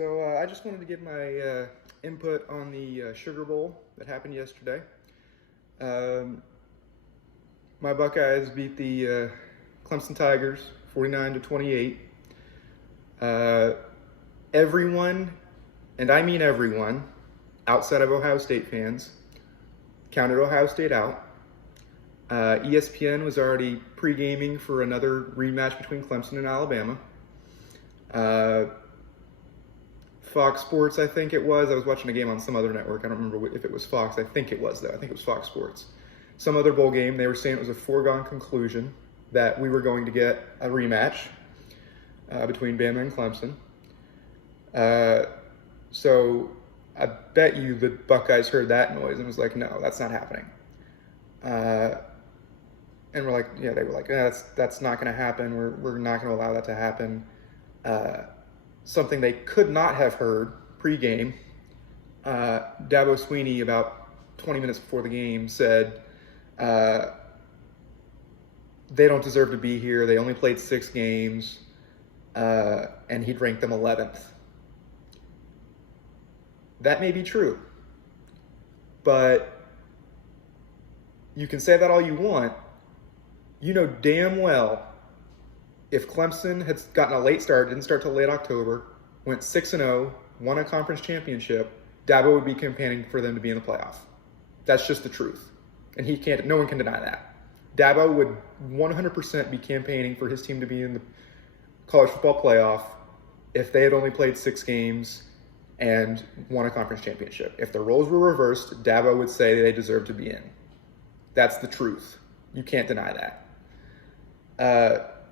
I just wanted to give my input on the Sugar Bowl that happened yesterday. Um, my Buckeyes beat the Clemson Tigers 49-28. Uh, everyone, and I mean everyone, outside of Ohio State fans, counted Ohio State out. ESPN was already pre-gaming for another rematch between Clemson and Alabama. Fox Sports, I think it was. I was watching a game on some other network. I don't remember if it was Fox. I think it was, though. I think it was Fox Sports. Some other bowl game, they were saying it was a foregone conclusion that we were going to get a rematch between Bama and Clemson. So I bet you the Buckeyes heard that noise and was like, no, that's not happening. And we're like, yeah, they were like, yeah, that's not going to happen. We're not going to allow that to happen. Something they could not have heard pregame. Dabo Sweeney, about 20 minutes before the game, said they don't deserve to be here. They only played 6 games, and he'd ranked them 11th. That may be true, but you can say that all you want. You know damn well if Clemson had gotten a late start, didn't start till late October, went 6-0, won a conference championship, Dabo would be campaigning for them to be in the playoff. That's just the truth. And no one can deny that. Dabo would 100% be campaigning for his team to be in the college football playoff if they had only played 6 games and won a conference championship. If the roles were reversed, Dabo would say they deserve to be in. That's the truth. You can't deny that.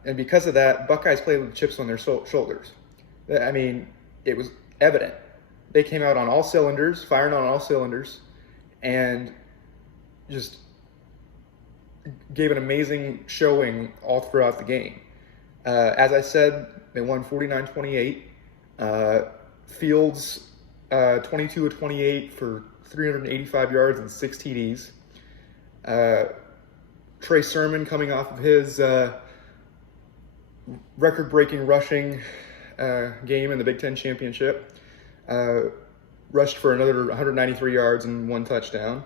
And because of that, Buckeyes played with chips on their shoulders. I mean, it was evident. They came out on all cylinders, firing on all cylinders, and just gave an amazing showing all throughout the game. As I said, they won 49-28. Fields, 22-28 for 385 yards and 6 TDs. Trey Sermon coming off of his record-breaking rushing game in the Big Ten Championship. Rushed for another 193 yards and 1 touchdown.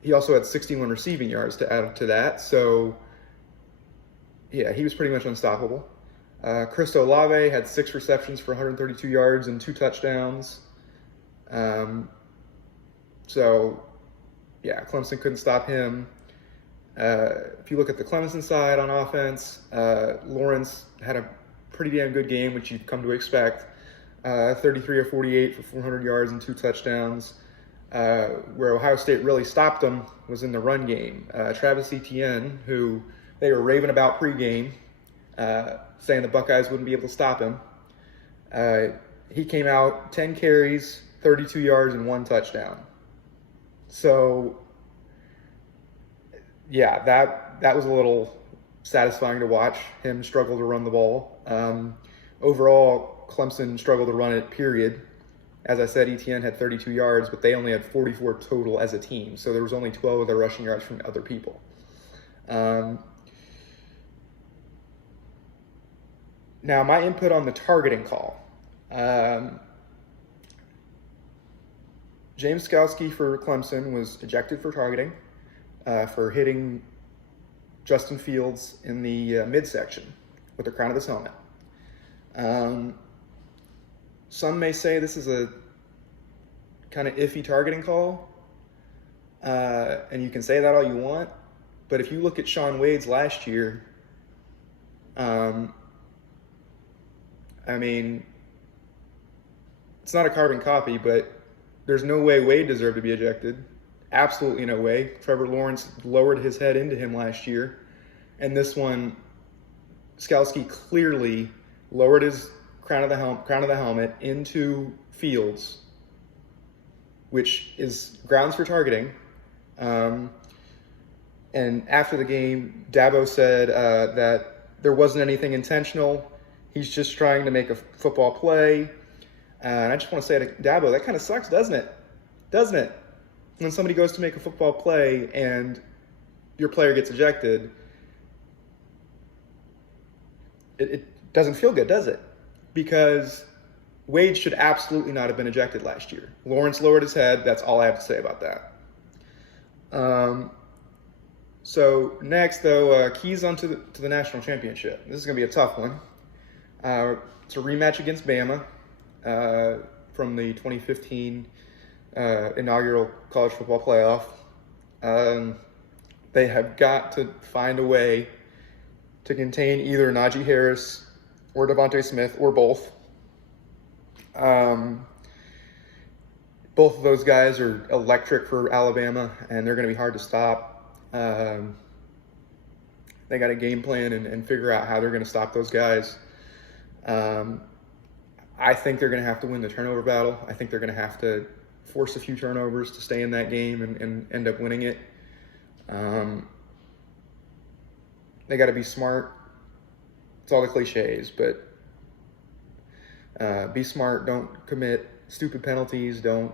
He also had 61 receiving yards to add to that. So, yeah, he was pretty much unstoppable. Chris Olave had 6 receptions for 132 yards and 2 touchdowns. So, yeah, Clemson couldn't stop him. If you look at the Clemson side on offense, Lawrence had a pretty damn good game, which you've come to expect. 33 of 48 for 400 yards and 2 touchdowns. Where Ohio State really stopped them was in the run game. Travis Etienne, who they were raving about pregame, saying the Buckeyes wouldn't be able to stop him. He came out 10 carries, 32 yards, and 1 touchdown. So, yeah, that was a little satisfying to watch him struggle to run the ball. Overall, Clemson struggled to run it, period. As I said, Etienne had 32 yards, but they only had 44 total as a team. So there was only 12 of their rushing yards from other people. Now, my input on the targeting call. James Skalski for Clemson was ejected for targeting, for hitting Justin Fields in the midsection with the crown of his helmet. Some may say this is a kind of iffy targeting call, and you can say that all you want, but if you look at Shaun Wade's last year, I mean, it's not a carbon copy, but there's no way Wade deserved to be ejected. Absolutely no way. Trevor Lawrence lowered his head into him last year. And this one, Skalski clearly lowered his crown of the helmet into Fields, which is grounds for targeting. And after the game, Dabo said that there wasn't anything intentional. He's just trying to make a football play. And I just want to say to Dabo, that kind of sucks, doesn't it? Doesn't it? When somebody goes to make a football play and your player gets ejected, it doesn't feel good, does it? because Wade should absolutely not have been ejected last year. Lawrence lowered his head. That's all I have to say about that. So next, though, keys on to the national championship. This is going to be a tough one. It's a rematch against Bama from the 2015 inaugural college football playoff. They have got to find a way to contain either Najee Harris or Devontae Smith or both. Both of those guys are electric for Alabama, and they're going to be hard to stop. They got a game plan and figure out how they're going to stop those guys. I think they're going to have to win the turnover battle. I think they're going to have to force a few turnovers to stay in that game and end up winning it. They got to be smart. It's all the cliches, but be smart. Don't commit stupid penalties. Don't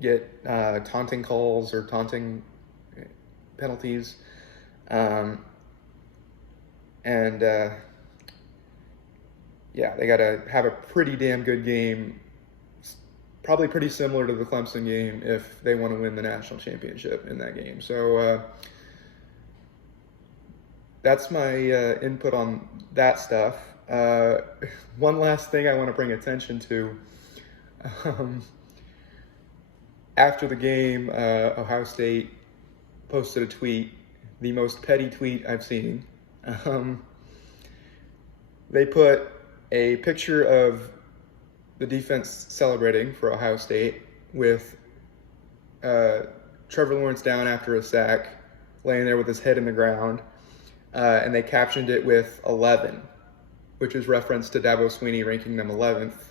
get taunting calls or taunting penalties. They got to have a pretty damn good game, probably pretty similar to the Clemson game if they want to win the national championship in that game. So that's my input on that stuff. One last thing I want to bring attention to. After the game, Ohio State posted a tweet, the most petty tweet I've seen. They put a picture of the defense celebrating for Ohio State with Trevor Lawrence down after a sack, laying there with his head in the ground, and they captioned it with 11, which is reference to Dabo Swinney ranking them 11th.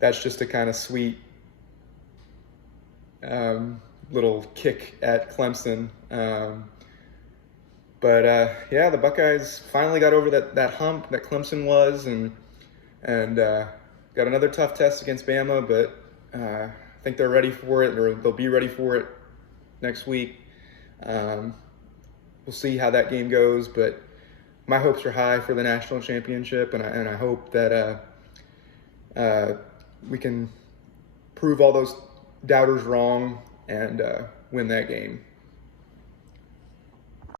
That's just a kind of sweet little kick at Clemson. The Buckeyes finally got over that hump that Clemson was, and got another tough test against Bama, but I think they're ready for it, or they'll be ready for it next week. We'll see how that game goes, but my hopes are high for the national championship, and I hope that we can prove all those doubters wrong and win that game.